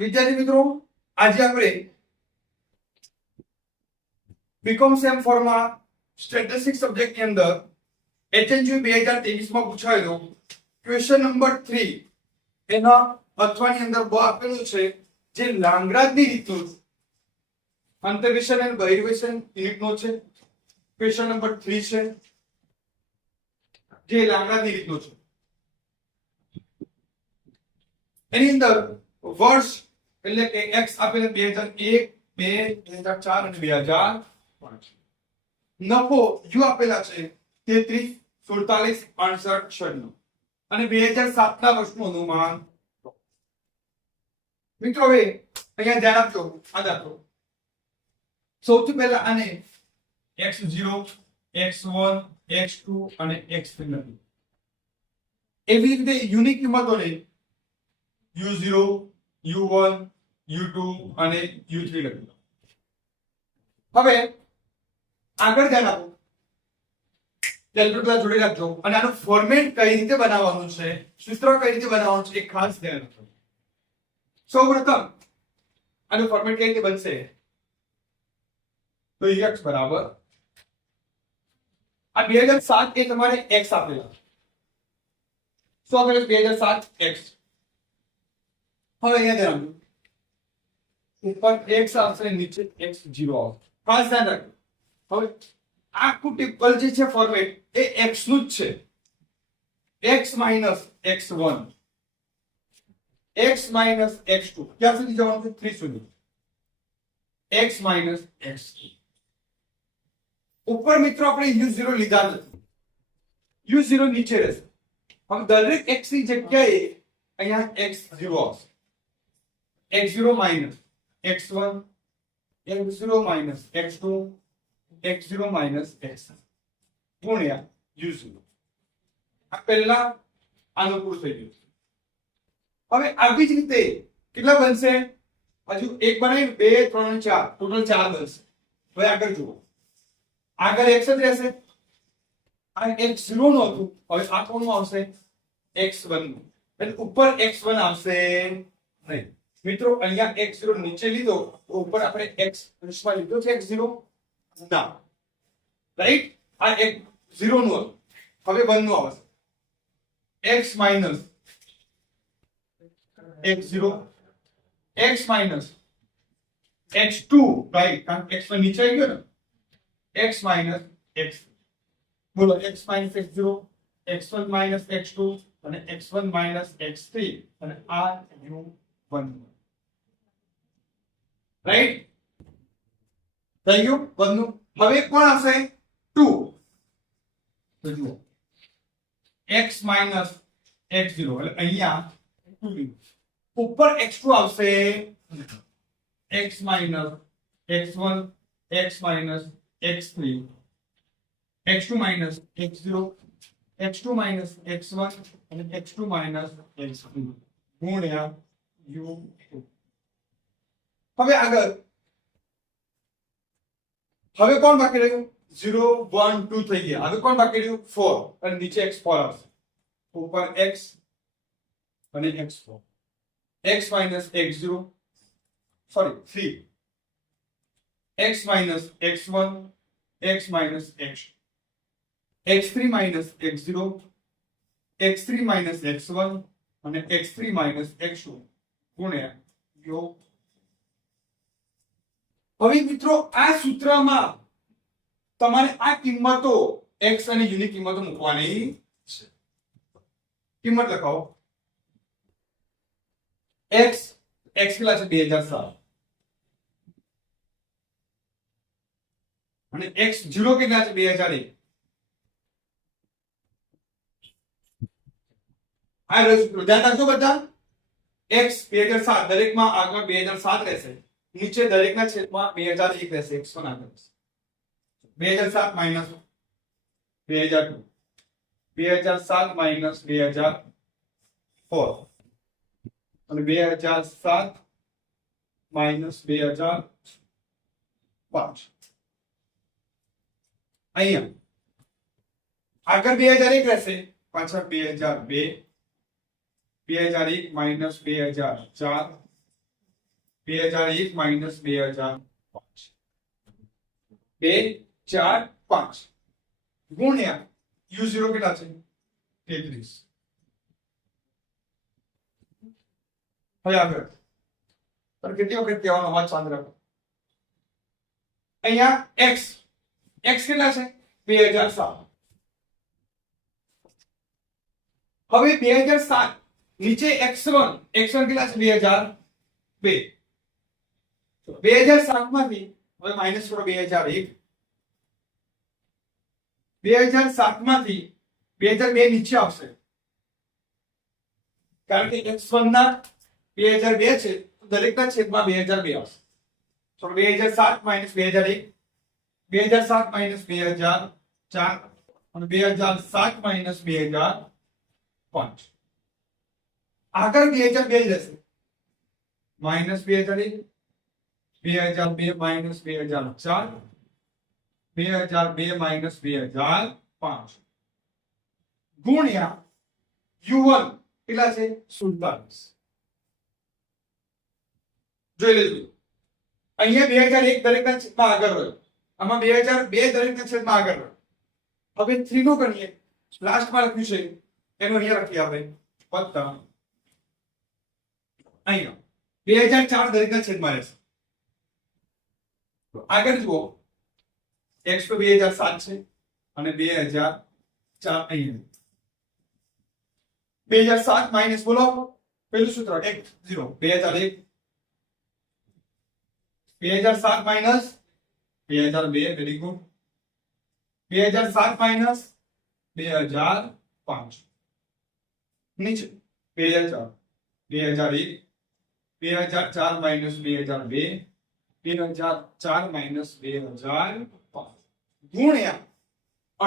વિદ્યાર્થી મિત્રો આજે આપણે બીકોમ સેમ ફોર્મમાં સ્ટેટિસ્ટિક્સ સબ્જેક્ટની અંદર એચએનજી બે હજાર ત્રેવીસમાં પૂછાયેલો ક્વેશ્ચન નંબર થ્રી એના અથવાની અંદર બ આપેલું છે જે લાંગરાજની રીતનું અંતર્વેશન અને બહિર્વેશન યુનિટનો છે ક્વેશ્ચન નંબર થ્રી છે જે લાંગરાજની રીતનો છે એની અંદર વર્ષ એટલે કે x આપેલ 2001 2 2004 અને 2005 નફો u આપેલા છે 33 47 65 96 અને 2007 ના વર્ષનું અનુમાન મિત્રો હવે અહીંયા ધ્યાન આપજો આ દાખલો સૌથી પહેલા આને x0 x1 x2 અને x3 લખો એવી રીતે યુની કિંમતોને u0 u1 યુ ટુ અને યુ થ્રી લખી દો હવે આગળ ધ્યાન આપો કેલ્ક્યુલેટર જોડી રાખજો અને આનું ફોર્મેટ કઈ રીતે બનાવવાનું છે સૂત્ર કઈ રીતે બનાવવાનું છે એ ખાસ ધ્યાન રાખજો સૌ પ્રથમ આનું ફોર્મેટ કઈ રીતે બનશે તો એક્સ બરાબર આ બે હજાર સાત એ તમારે એક્સ આપેલા સો કરે બે હજાર સાત એક્સ હવે અહીંયા ધ્યાન રાખજો ઉપર x આવશે નીચે x 0 આવશે ખાસ ધ્યાન રાખજો હવે આખું ટેબલ જે છે ફોર્મેટ એ x નું જ છે x x1 x x2 ક્યાં સુધી જવાનું છે 3 સુધી x x2 ઉપર મિત્રો આપણે u0 લીધા નથી u0 નીચે રહેશે હવે દરેક x ની જગ્યાએ અહીંયા x0 આવશે x0 minus x1 x0 minus x2 x0 minus x3 ગુણ્યા u0 આ પહેલા આનું થઈ ગયું હવે આવી જ રીતે કેટલા બનશે હજુ એક બનાવી બે ત્રણ ચાર ટોટલ ચાર બનશે હવે આગળ જુઓ આગળ એક્સ જ રહેશે આ x0 નું હતું હવે આ કોનું આવશે x1 નું એટલે ઉપર એક્સ વન આવશે નહીં મિત્રો અહીંયા x ઝીરો નીચે લીધો તો ઉપર આપણે x અંશમાં લીધો છે x ના રાઈટ આ એક ઝીરો નું હતું હવે વન નું આવશે x minus x zero x minus x two right કારણ કે x માં નીચે આવી ગયો ને x માઇનસ x બોલો x minus x zero x one minus x two અને x one minus x three અને આ યુ વન રાઈટ થઈ ગયું બધું હવે કોણ હશે ટુ તો જુઓ એક્સ માઇનસ એક્સ ઝીરો એટલે અહીંયા ઉપર એક્સ ટુ આવશે x minus x one x minus x three x two minus x zero x two minus x one અને x two minus x three ગુણ્યા યુ હવે આગળ હવે કોણ બાકી રહ્યું ઝીરો વન ટુ થઈ ગયા હવે કોણ બાકી રહ્યું ફોર અને નીચે એક્સ ફોર આવશે ઉપર એક્સ અને x four x minus x zero sorry three x minus x one x minus x x three minus x zero x three minus x one અને x three minus x two ગુણ્યા યોગ હવે મિત્રો આ સૂત્રમાં તમારે આ કિંમતો x અને u ની કિંમતો મૂકવાની છે કિંમત લખાવો x x કેટલા છે 2007 અને x 0 કેટલા છે 2001 આ રહ્યું સૂત્ર ધ્યાન રાખજો બધા x 2007 દરેકમાં આગળ 2007 રહેશે નીચે દરેકના છેદમાં બે હજાર એક રહેશે એકસો ના કરશે બે હજાર સાત માઇનસ બે હજાર ટુ બે હજાર સાત માઇનસ બે હજાર ફોર અને બે હજાર સાત માઇનસ બે હજાર પાંચ અહીંયા આગળ બે હજાર એક રહેશે પાછળ બે હજાર બે બે હજાર એક માઇનસ બે હજાર ચાર બે હજાર એક માઇનસ બે હજાર પાંચ બે ચાર પાંચ ગુણ્યા યુ ઝીરો કેટલા છે તેત્રીસ હવે આગળ પણ કેટલી વખત કહેવાનો અવાજ શાંત રાખો અહીંયા એક્સ એક્સ કેટલા છે બે હજાર સાત હવે બે હજાર સાત નીચે એક્સ વન એક્સ વન કેટલા છે બે હજાર બે તો બે હજાર સાત માંથી હવે માઇનસ કરો બે હજાર એક બે હજાર સાત માંથી બે હજાર બે નીચે આવશે કારણ કે એક્સ વન ના બે હજાર બે છે દરેકના છેદમાં બે હજાર બે આવશે તો બે હજાર સાત માઇનસ બે હજાર એક બે હજાર સાત માઇનસ બે હજાર ચાર અને બે હજાર સાત માઇનસ બે હજાર પાંચ આગળ બે હજાર બે જ હશે માઇનસ બે હજાર એક બે હજાર બે માઇનસ બે હજાર ચાર બે હજાર બે માઇનસ બે હજાર પાંચ ગુણ્યા યુવલ કેટલા છે સુડતાલીસ જોઈ લેજો અહીંયા બે હજાર એક દરેકના છેદમાં આગળ રહ્યો આમાં બે હજાર બે દરેકના છેદમાં આગળ રહ્યો હવે થ્રી નું કરીએ લાસ્ટમાં લખ્યું છે એનો અહીંયા લખીએ આપણે વત્તા અહીંયા બે હજાર ચાર દરેકના છેદમાં રહેશે તો આગળ જુઓ એક્સ તો બે હજાર સાત છે અને બે હજાર ચાર અહીંયા બે હજાર સાત માઇનસ બોલો પેલું સૂત્ર એક ઝીરો બે હજાર એક બે હજાર સાત માઇનસ બે હજાર બે વેરી ગુડ બે હજાર સાત માઇનસ બે હજાર પાંચ નીચે બે હજાર ચાર બે હજાર એક બે હજાર ચાર માઇનસ બે હજાર બે બે હજાર ચાર માઇનસ બે હજાર પાંચ ગુણ્યા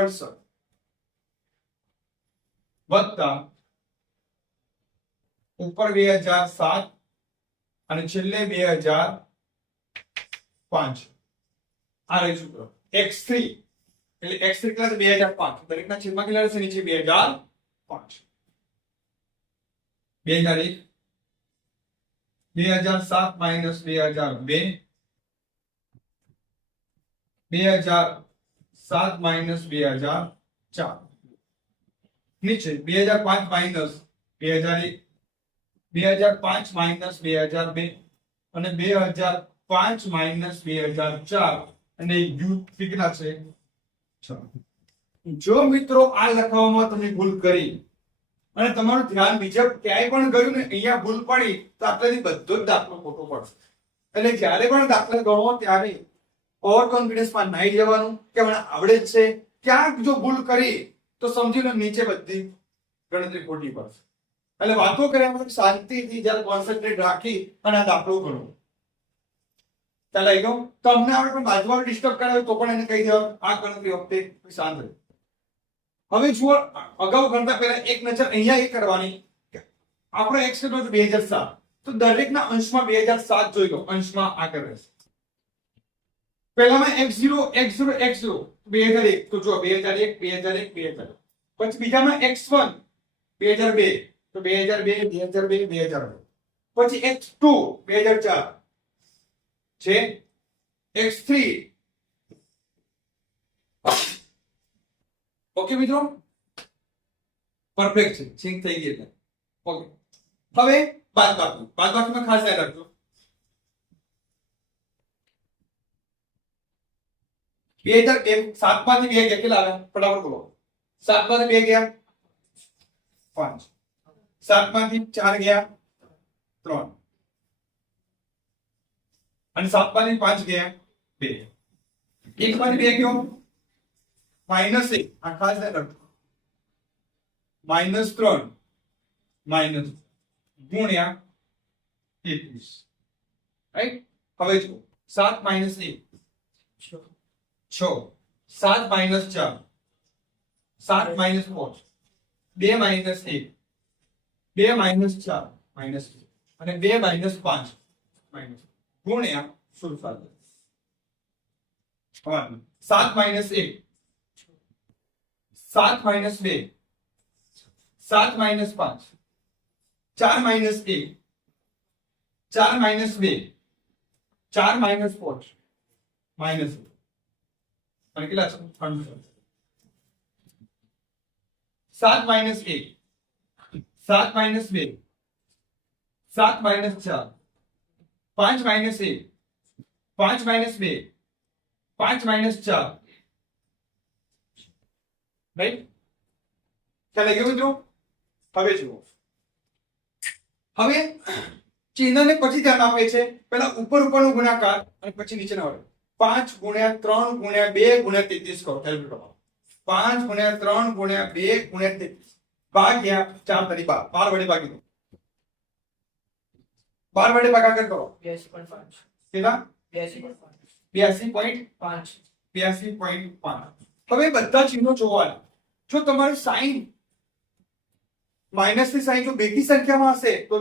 અડસઠ વત્તા ઉપર બે હજાર સાત અને છેલ્લે બે હજાર પાંચ આ રહી સૂત્ર એક્સ થ્રી એટલે એક્સ થ્રી કેટલા બે હજાર પાંચ દરેકના છેદમાં કેટલા રહેશે નીચે બે હજાર પાંચ બે હજાર એક બે હજાર સાત માઇનસ બે હજાર બે બે હજાર સાત માઇનસ બે હજાર ચાર નીચે બે હજાર પાંચ માઇનસ બે હજાર એક બે હજાર પાંચ માઇનસ બે હજાર બે અને બે હજાર પાંચ માઇનસ બે હજાર ચાર અને યુ કેટલા છે જો મિત્રો આ લખવામાં તમે ભૂલ કરી અને તમારું ધ્યાન બીજા ક્યાંય પણ ગયું ને અહીંયા ભૂલ પડી તો આપણે બધો જ દાખલો ખોટો પડશે એટલે જ્યારે પણ દાખલા ગણો ત્યારે ઓવર કોન્ફિડન્સમાં નાઈ જવાનું કે મને આવડે જ છે ક્યાંક જો ભૂલ કરી તો સમજી લો નીચે બધી ગણતરી ખોટી પડશે એટલે વાતો કર્યા માટે શાંતિથી જયારે કોન્સન્ટ્રેટ રાખી અને આ દાખલો ગણો ચાલે ગયું તમને આવડે પણ બાજુવાળો ડિસ્ટર્બ કરાવે તો પણ એને કહી દેવા આ ગણતરી વખતે શાંત રહે હવે જુઓ અગાઉ ગણતા પહેલા એક નજર અહીંયા એ કરવાની આપણો એક્સ કેટલો બે હજાર સાત તો દરેકના અંશમાં બે હજાર સાત જોઈ ગયો અંશમાં આ કરે છે पहला में x0 x0 x0 तो 2001 2001 2001 પછી બીજામાં x1 2002 તો 2002 2002 2002 પછી x2 2004 છે x3 ઓકે મિત્રો પરફેક્ટ છે ચેક થઈ ગઈ એટલે ઓકે હવે વાત કરું વાત ક્યાં ખાસ કરું ये इधर सात पांच भी गया किला है फटाफट बोलो सात पांच भी गया पांच सात पांच चार गया त्रोन अन्य सात पांच पांच गया बे एक पांच भी क्यों माइनस एक आखाज दे रख माइनस त्रोन माइनस गुणिया एक राइट हवेज को सात माइनस एक छत सात चार सात माइनस पांच बे माइनस एक बे माइनस छ माइनस अने पांच माइनस गुणिया सूत्र सात सात एक सात माइनस बे सात माइनस पांच चार माइनस एक चार माइनस बे चार माइनस पांच माइनस સાત માઇનસ એક સાત માઇનસ બે સાત માઇનસ છ પાંચ માઇનસ એક પાંચ માઇનસ બે પાંચ માઇનસ છ ચાલે ગયું મિત્રો હવે જુઓ હવે ચિહ્નને પછી ધ્યાન આપે છે પેલા ઉપર ઉપરનો ગુણાકાર અને પછી નીચેના વડે पांच गुणिया त्रन गुणिया गुणिया तेतीस करो कैलकुलेट करो पांच गुणिया त्रन गुणिया गुणिया तेतीस भाग्या चार तरी बार बार बड़े भागी दो बार बड़े भागा कर करो तो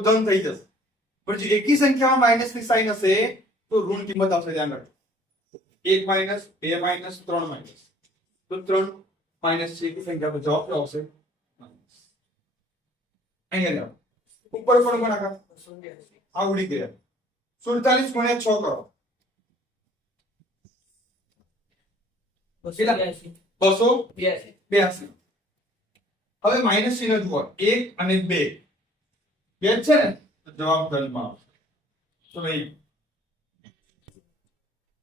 धन थी जैसे एक संख्या तो ऋण कीमत आपसे ध्यान रखो 1 - 2 - 3 - तो 3 - 6 की संख्या पे जवाब क्या આવશે આગળ ઉપર ફોર গুণ કાઢ 0 આવી ગઈ આ ઉડી ગઈ 47 * 6 કરો બસ 이러 ਗਿਆ સી બસો 80 80 હવે -c નું જોવો 1 અને 2 બે છે ને તો જવાબ ધનમાં આવશે તો લઈ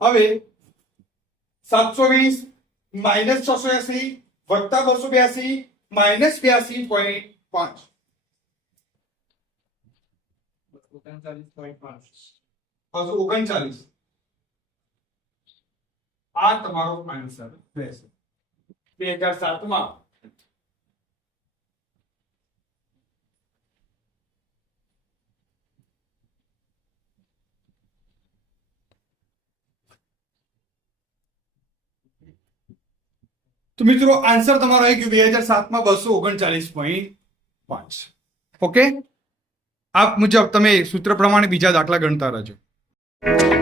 હવે સાતસો વીસ માઇનસ છસો એસી વત્તા બસો બ્યાસી માઇનસ બ્યાસી પોઈન્ટ પાંચ બસો ઓગણચાલીસ આ તમારો આન્સર રહેશે બે હજાર સાતમાં તો મિત્રો આન્સર તમારો આવી ગયો બે હજાર સાતમાં બસો ઓગણચાલીસ પોઈન્ટ પાંચ ઓકે આપ મુજબ તમે સૂત્ર પ્રમાણે બીજા દાખલા ગણતા રહેજો